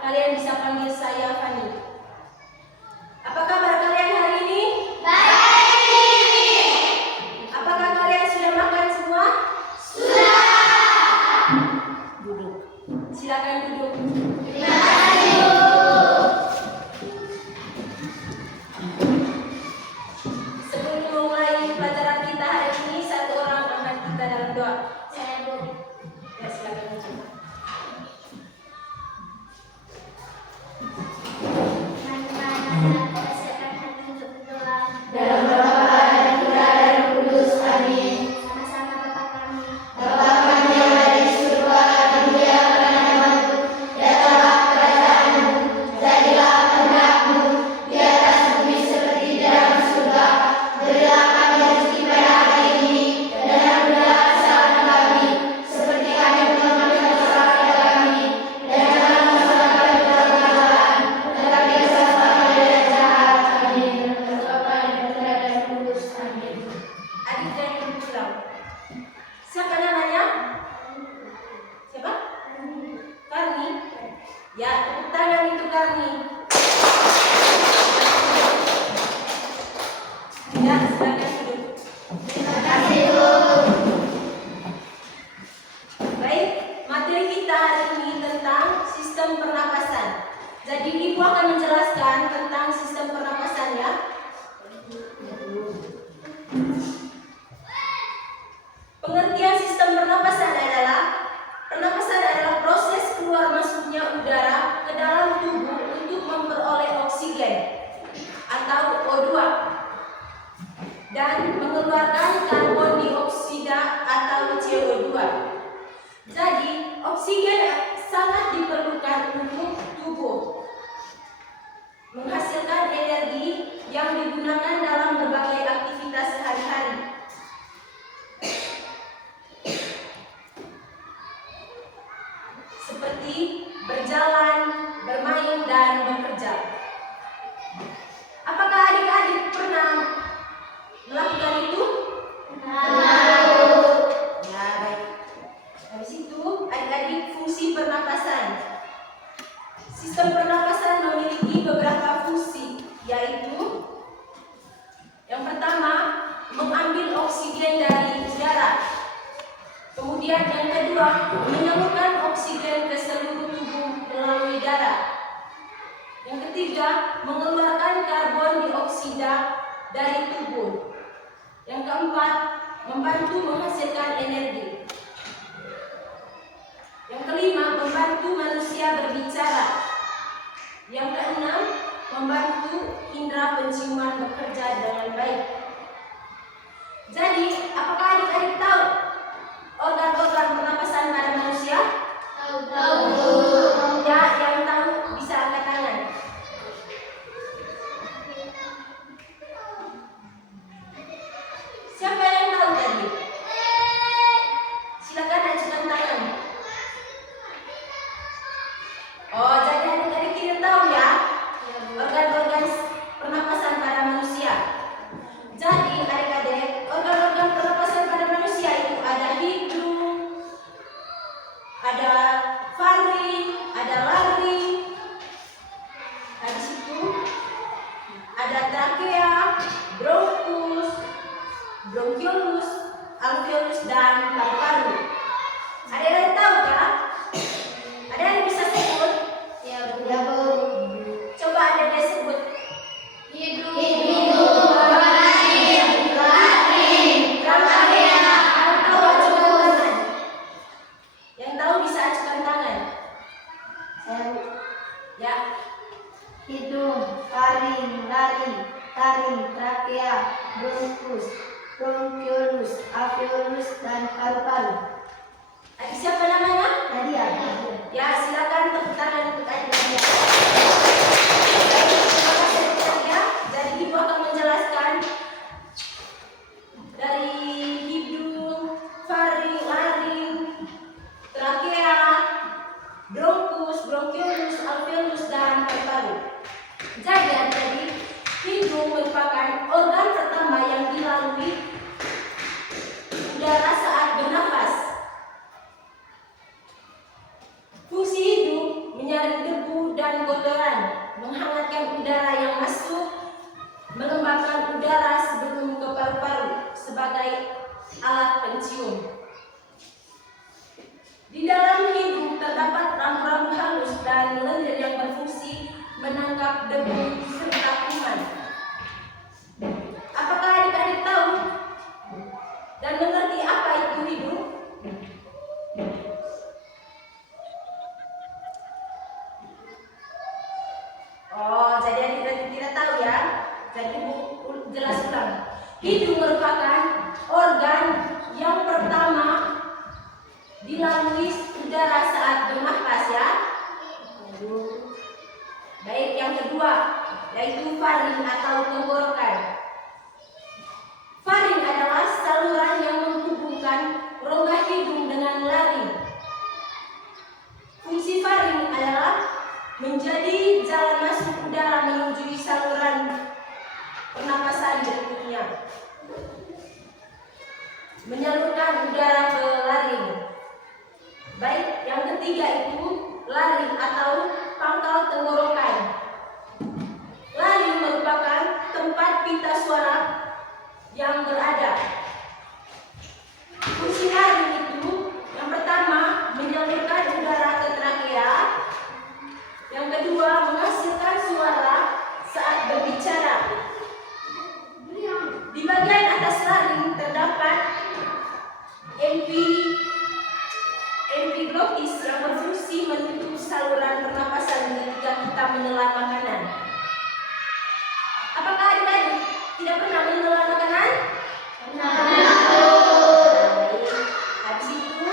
Kalian bisa panggil saya Fani. Apa kabar kalian hari ini? Baik. Apakah kalian sudah makan semua? Sudah. Duduk. Silakan duduk. Terima kasih. Sebelum memulai pelajaran kita hari ini, satu orang angkat kita dalam doa. Saya boleh. Ya, silakan. Dalam nama Bapa dan Putra dan Roh Kudus, amin. Sama-sama Bapa kami. Bapa kami yang ada di surga, dimuliakan namamu, datanglah kerajaanmu, jadilah kehendak-mu di atas bumi seperti di dalam surga. Berilah kami rezeki pada hari ini, dan ampunilah kesalahan kami, seperti kami mengampuni kesalahan kepada kami, dan jangan masukkan kami ke dalam pencobaan, tetapi bebaskanlah kami dari jahat. Amin. Adik dan ibu pulang. Siapa namanya? Siapa? Karni. Ya, tepuk tangan itu Karni. Ya, silakan duduk. Terima kasih, Bu. Baik, materi kita hari ini tentang sistem pernapasan. Jadi Ibu akan menjelaskan tentang sistem pernapasan ya. Pengertian sistem pernapasan adalah proses keluar masuknya udara ke dalam tubuh untuk memperoleh oksigen atau O2 dan mengeluarkan karbon dioksida atau CO2. Jadi, oksigen sangat diperlukan untuk tubuh menghasilkan energi yang digunakan dalam berbagai aktivitas sehari-hari. Seperti berjalan, bermain, dan bekerja. Apakah adik-adik pernah melakukan itu? Tahu. Ya, baik. Habis itu, adik-adik fungsi pernapasan. Sistem pernapasan memiliki beberapa fungsi, yaitu yang pertama, mengambil oksigen dari udara. Kemudian yang kedua, menyalurkan oksigen ke seluruh tubuh melalui darah. Yang ketiga, mengeluarkan karbon dioksida dari tubuh. Yang keempat, membantu menghasilkan energi. Yang kelima, membantu manusia berbicara. Yang keenam, membantu indera penciuman bekerja dengan baik. Jadi, apakah adik-adik tahu organ-organ pernapasan pada manusia? Tahu. Ya, yang tahu bisa angkat tangan. Siapa yang tahu tadi? Silakan ajukan tangan. Oh, jadi adik-adik tidak tahu ya organ-organ pernapasan pada manusia. Jadi adik-adik, organ-organ pernapasan pada manusia itu ada hidung, ada faring, Ya. Hidung, faring, laring, taring, trakea, bronkus, bronkiolus, alveolus, dan paru-paru. Adik siapa namanya? Nadia. Ya, silakan tepuk tangan untuk adik Nadia. Terima kasih adik Nadia. Jadi ibu akan menjelaskan dari hidung, faring, laring, trakea, bronkus, bronkiolus, alveolus, dan paru-paru. Jadi hidung merupakan organ pertama yang dilalui udara saat bernapas. Fungsi hidung menyaring debu dan kotoran, menghangatkan udara yang masuk, mengembangkan udara sebelum ke paru-paru sebagai alat pencium. Di dalam hidung terdapat rambu-rambu halus dan lendir yang berfungsi menangkap debu serta kuman. Apakah adik-adik tahu dan mengerti apa itu hidung? Oh, jadi adik-adik tidak tahu ya. Jadi ibu jelas ulang. Hidung merupakan organ yang pertama dilalui udara saat bernafas ya. Baik, yang kedua yaitu faring atau tenggorokan. Faring adalah saluran yang menghubungkan rongga hidung dengan laring. Fungsi faring adalah menjadi jalan masuk udara menuju saluran pernapasan berikutnya, menyalurkan udara ke laring. Baik, yang ketiga itu laring atau pangkal tenggorokan. Laring merupakan tempat pita suara yang berada. Fungsi laring itu yang pertama menyalurkan udara ke trakea, yang kedua menghasilkan suara saat berbicara. Di bagian atas laring terdapat epiglottis yang berfungsi menutup saluran pernapasan ketika kita menelan makanan. Apakah adik-adik tidak pernah menelan makanan? Pernah. Habis itu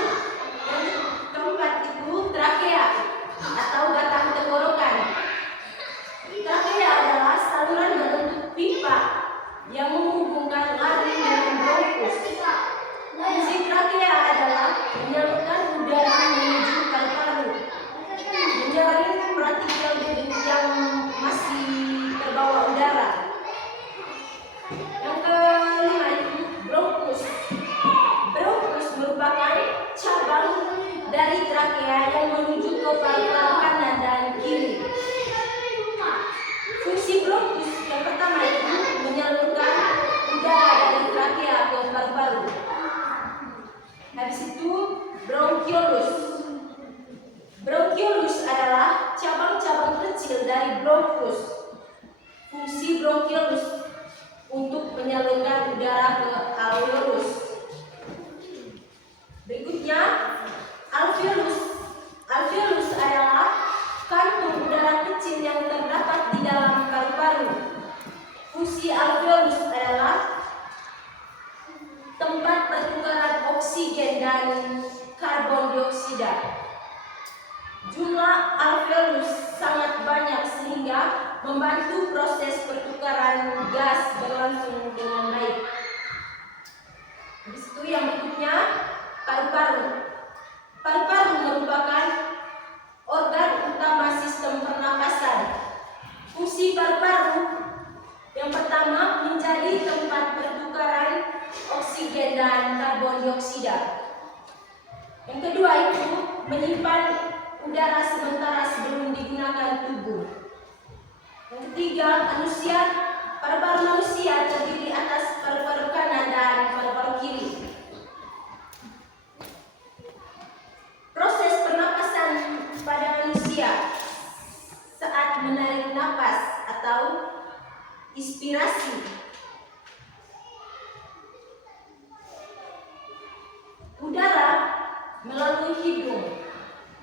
yang keempat itu trakea atau batang tenggorokan. Trakea adalah saluran berbentuk pipa yang menghubungkan laring dengan bronkus. Fungsi trakea adalah menyalurkan udara menuju paru-paru, menyaring partikel debu yang masih terbawa udara. Yang kelima itu bronkus. Bronkus merupakan cabang dari trakea yang menuju ke paru-paru kanan dan kiri. Fungsi bronkus yang pertama itu menyalurkan udara dari trakea ke paru-paru. Habis itu bronkiolus. Bronkiolus adalah cabang-cabang kecil dari bronkus. Fungsi bronkiolus untuk menyalurkan udara ke alveolus. Berikutnya alveolus. Alveolus adalah kantung udara kecil yang terdapat di dalam paru-paru. Fungsi alveolus adalah tempat pertukaran oksigen dan karbon dioksida. Jumlah alveolus sangat banyak sehingga membantu proses pertukaran gas berlangsung dengan baik. Habis itu yang berikutnya paru-paru. Paru-paru merupakan organ utama sistem pernapasan. Fungsi paru-paru yang pertama menjadi tempat pertukaran oksigen dan karbon dioksida. Yang kedua itu menyimpan udara sementara sebelum digunakan tubuh. Yang ketiga, paru-paru manusia terdiri atas paru-paru kanan dan paru-paru kiri. Proses pernapasan pada manusia saat menarik napas atau inspirasi. Udara melalui hidung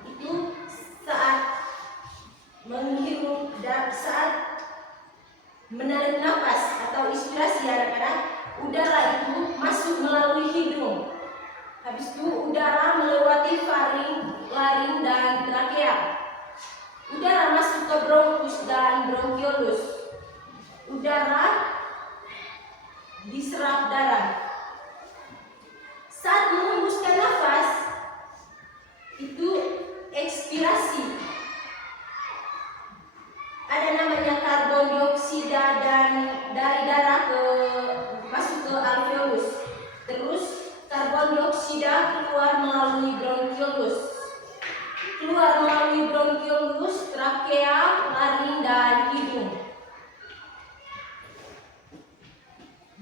itu saat menarik nafas atau inspirasi anak-anak, udara itu masuk melalui hidung. Habis itu udara melewati faring, laring, dan trakea. Udara masuk ke bronkus dan bronkiolus. Udara diserap darah. Saat menghembuskan nafas, itu ekspirasi. Ada namanya karbon dioksida dan dari darah masuk ke alveolus. Terus karbon dioksida keluar melalui bronkiolus. Keluar melalui bronkiolus, trakea, laring, dan hidung.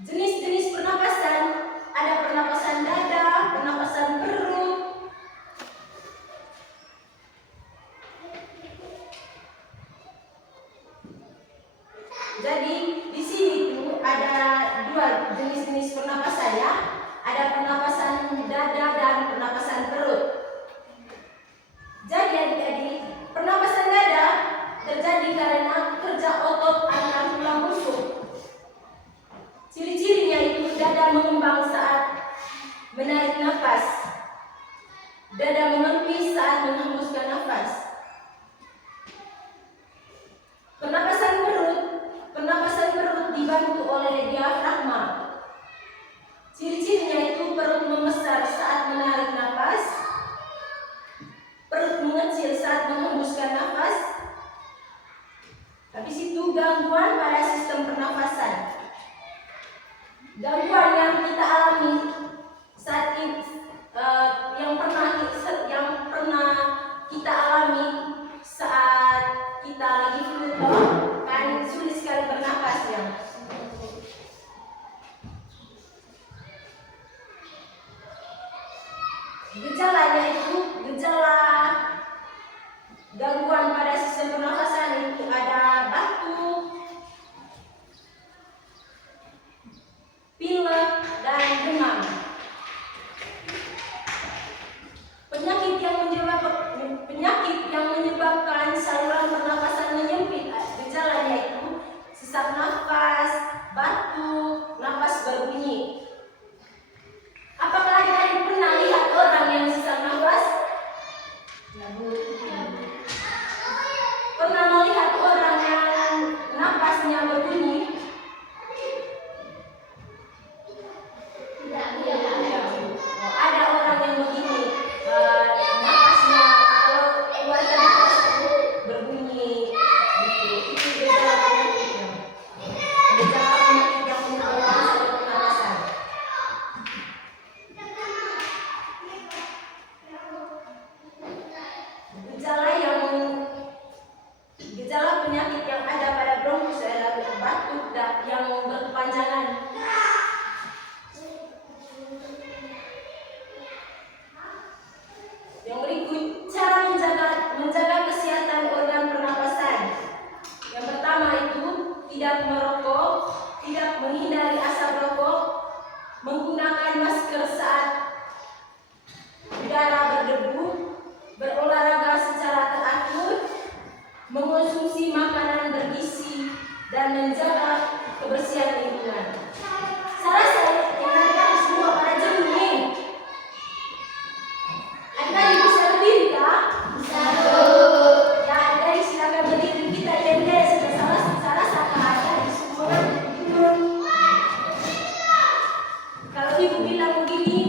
Jenis-jenis pernapasan, ada pernapasan dada, pernapasan perut. Jadi di sini tuh ada dua jenis-jenis pernapasan ya. Ada pernapasan dada dan pernapasan perut. Jadi adik-adik, pernapasan dada terjadi karena kerja otot antar tulang rusuk. Ciri-cirinya itu dada mengembang saat menarik nafas, dada menepis saat menghembuskan nafas. Pernapasan perut dibantu oleh diafragma. Ciri-cirinya itu perut membesar saat menarik nafas, perut mengecil saat menghembuskan nafas. Habis itu gangguan pada sistem pernafasan. Gangguan yang kita alami saat ini, yang pernah kita alami saat kita lagi flu, kan sulit sekali bernapas ya. Gejalanya itu gejala gangguan pada sistem pernafasan itu ada batuk, pilek, dan demam. Penyakit yang menyebabkan saluran pernapasan menyempit, gejalanya itu sesak nafas, batuk, nafas berbunyi. Apakah adik-adik pernah lihat orang yang sesak nafas? Pernah melihat orang yang nafasnya berbunyi? Ada orang yang begini, nafasnya kalau keluarkan nafas berbunyi. Itu gejala penyakitnya. Gejala penyakit yang menyebabkan saluran pernapasan. Gejala penyakit yang ada pada bronkus adalah batuk yang berkepanjangan. Yang berikut, cara menjaga kesehatan organ pernapasan. Yang pertama itu tidak merokok, tidak menghindari asap rokok, menggunakan masker saat udara berdebu, berolahraga secara teratur, mengonsumsi makanan bergizi, dan menjaga kebersihan lingkungan. Saya ingatkan semua para jemaah nih. Adik-adik bisa berdiri kah? Bisa. Ya, adik-adik silakan berdiri. Kita identik salah ada di semua. Kalau ibu bilang begini,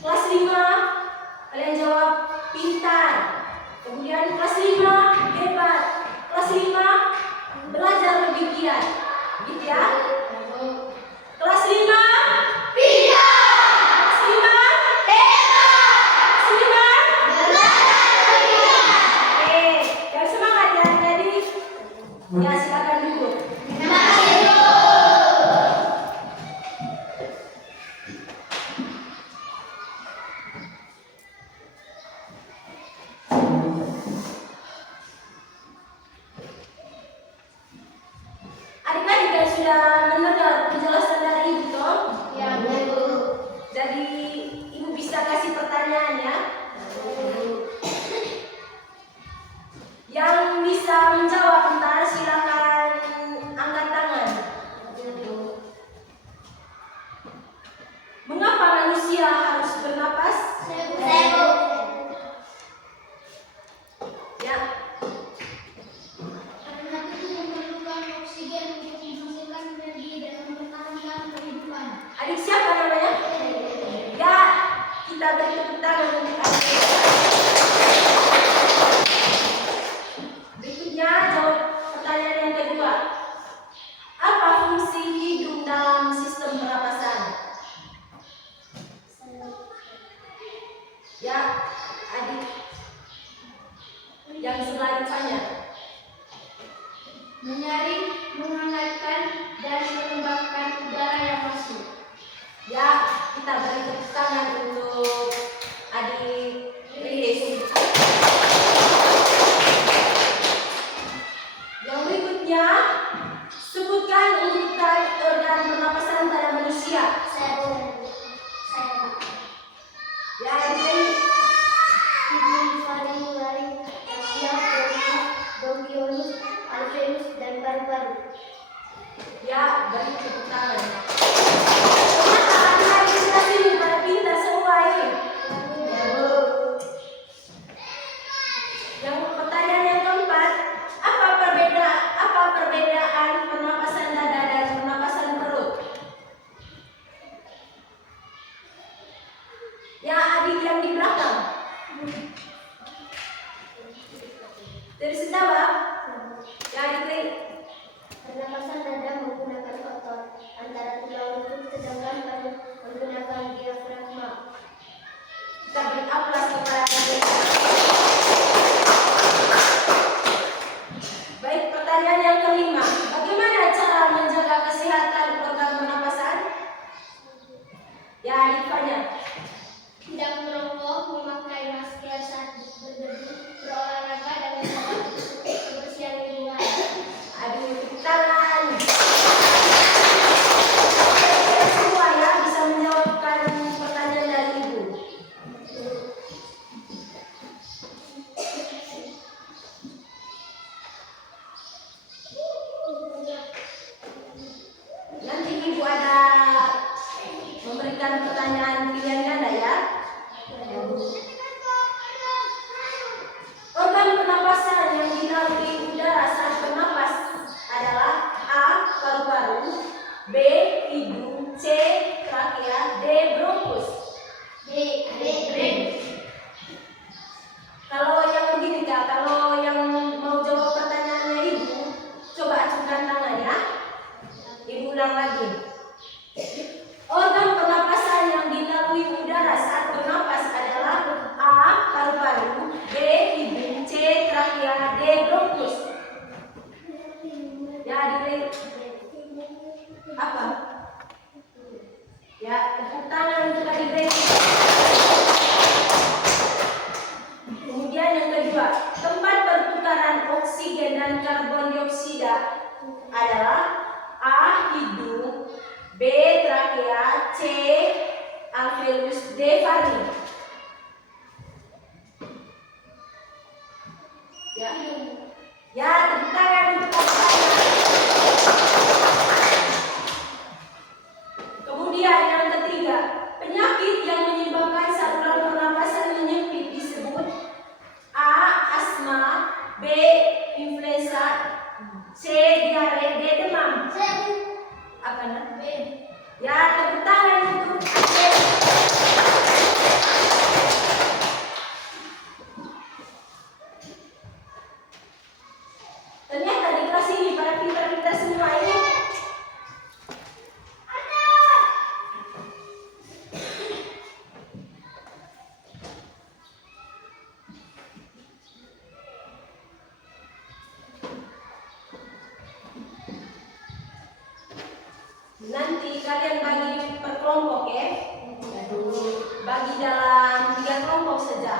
kelas 5, kalian jawab pintar. Kemudian kelas 5 hebat, kelas 5 belajar lebih giat, gitu ya. Kelas 5 pintar, kelas 5 hebat, kelas 5 belajar lebih giat. Oke, yang semangat ya adik-adik. Ya, silakan duduk. Terima kasih Bu. Adik-adik kan sudah mendengar penjelasan dari Ibu toh? Ya, Bu. Jadi Ibu bisa kasih pertanyaan ya. Yang bisa menjawab ntar silakan angkat tangan. alveolus, dan paru-paru. Ya, beri tepuk tangan. Ternyata adik-adik di kelas ini pada pintar semua ini. Ya, Bu. Yang pertanyaan yang keempat, apa perbedaan pernapasan dada dan pernapasan perut? Ya, adik yang di belakang. Terus jawab. Ya, adik. Pernapasan dada menggunakan otot antara tulang lutut, sedangkan perut menggunakan diafragma. Kita beri aplaus kepada adik. Baik, pertanyaan yang kelima. Bagaimana cara menjaga kesehatan organ pernapasan? Ya, adik tanya. Tidak merokok, memakai masker saat bergedung, berolahraga, dan menjaga kebersihan lingkungan. Aduh, tepuk tangan. Semua ya bisa menjawabkan pertanyaan dari Ibu. Nanti Ibu ada memberikan pertanyaan pilihan ganda ya. Organ pernapasan yang dilalui udara saat bernapas adalah A. paru-paru, B. hidung, C. trakea, D. bronkus. Kalau yang begini Kak, kalau yang mau jawab pertanyaannya Ibu, coba acukan tangan ya. Ibu ulang lagi. Organ pernapasan yang dilalui udara saat bernapas adalah A. paru-paru, B. hidung, C. trakea, D. bronkus. Ya, adik. Apa? Ya, tepuk tangan untuk adik. Kemudian yang kedua, tempat pertukaran oksigen dan karbon dioksida adalah A. hidung, B. trakea, C. alveolus, D. faring. Ya, tepuk tangan untuk adik. Kemudian yang ketiga, penyakit yang menyebabkan saluran pernapasan menyempit disebut A. asma, B. influenza, C. diare, D. demam. Apa nak? Ya, tepuk tangan untuk adik. Ternyata di kelas ini para pintar-pintar semua ini. Nanti kalian bagi per kelompok ya. Bagi dalam 3 kelompok saja.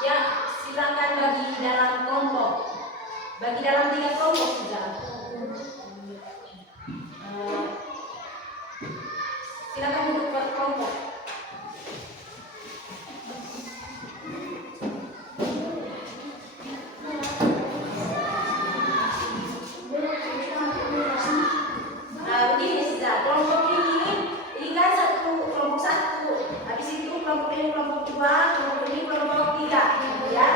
Ya, silakan bagi dalam kelompok. Bagi dalam 3 kelompok saja. Silakan duduk per kelompok. Nah, begini saja. Kelompok ini kan kelompok 1. Habis itu kelompok ini kelompok 2, kelompok ini kelompok 3, ya.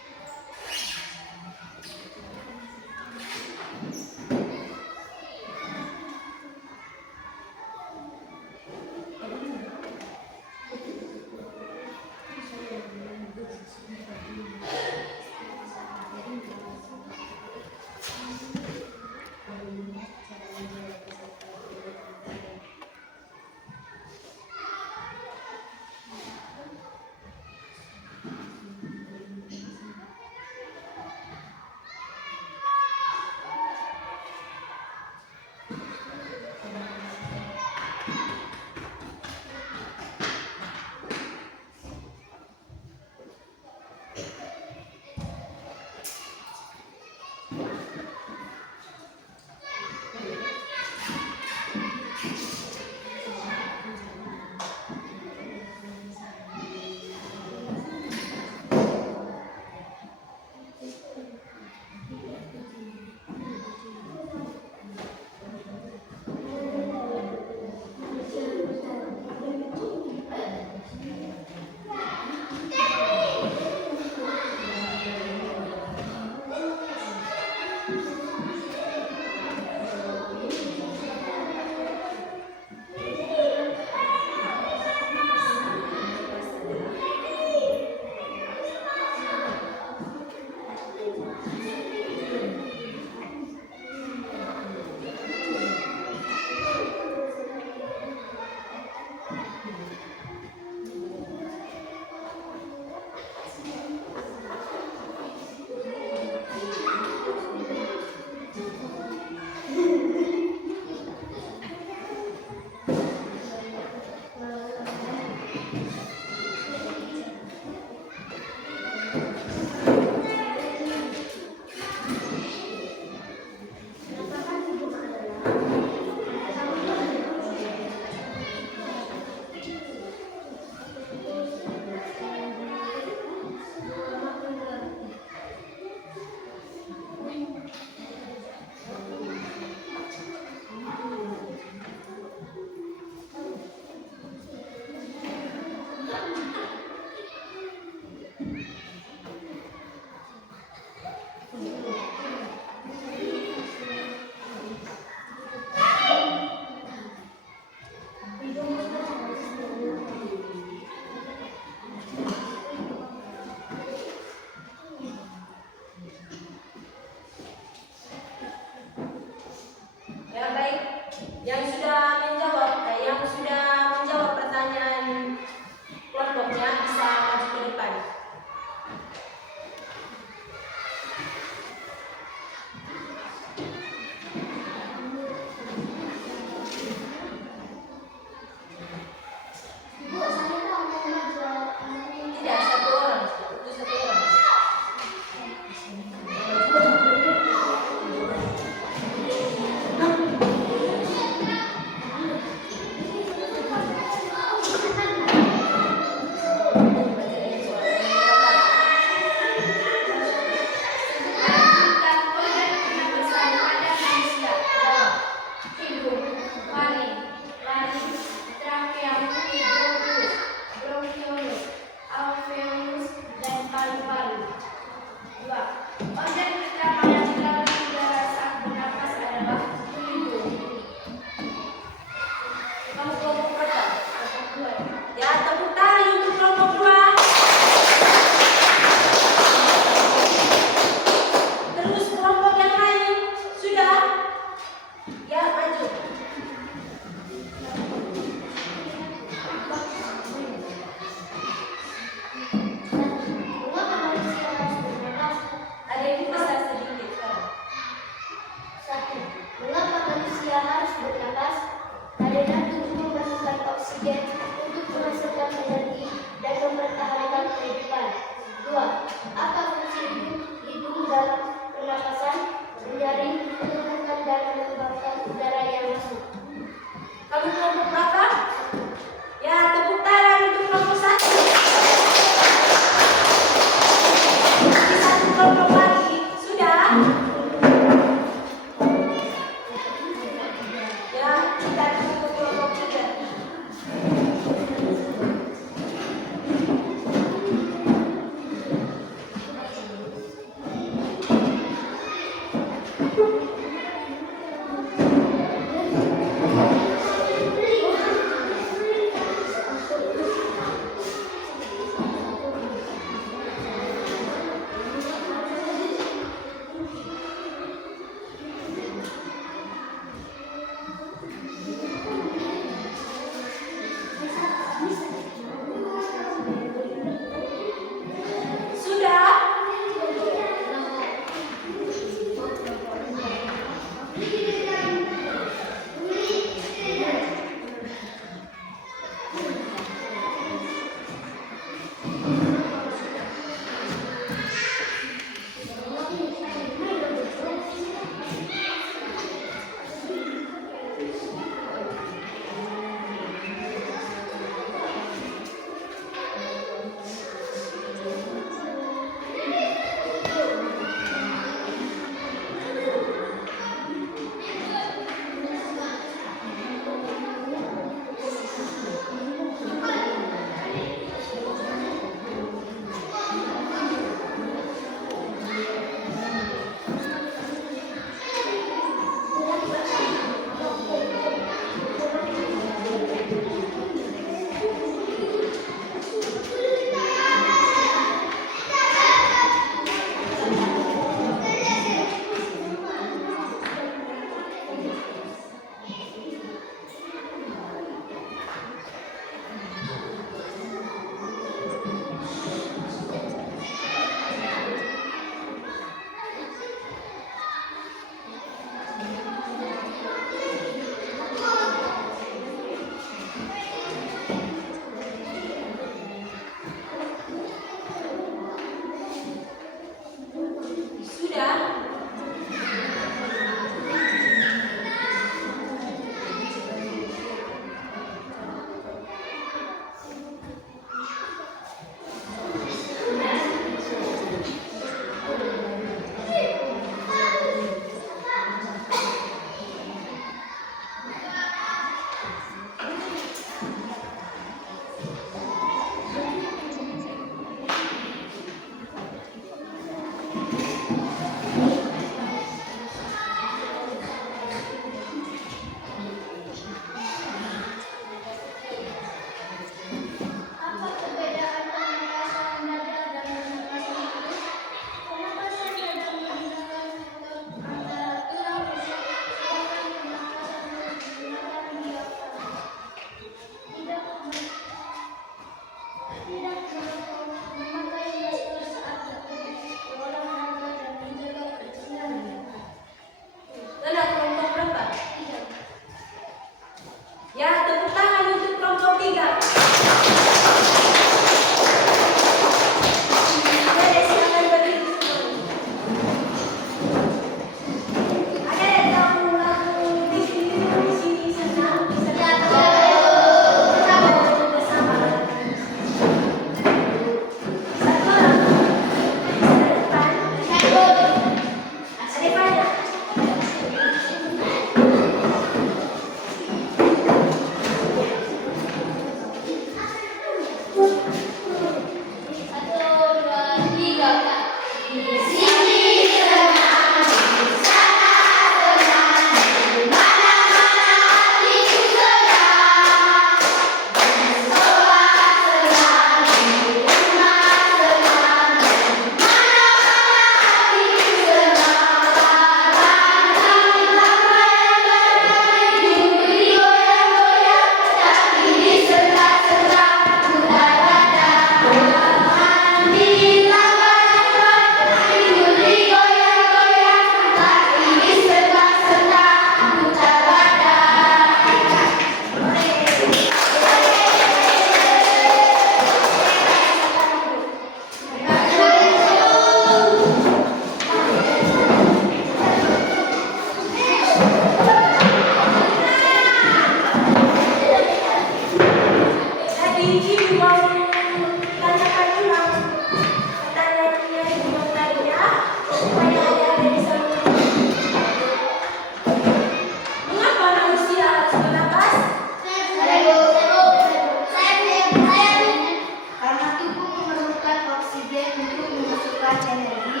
menghasilkan energi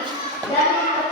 dan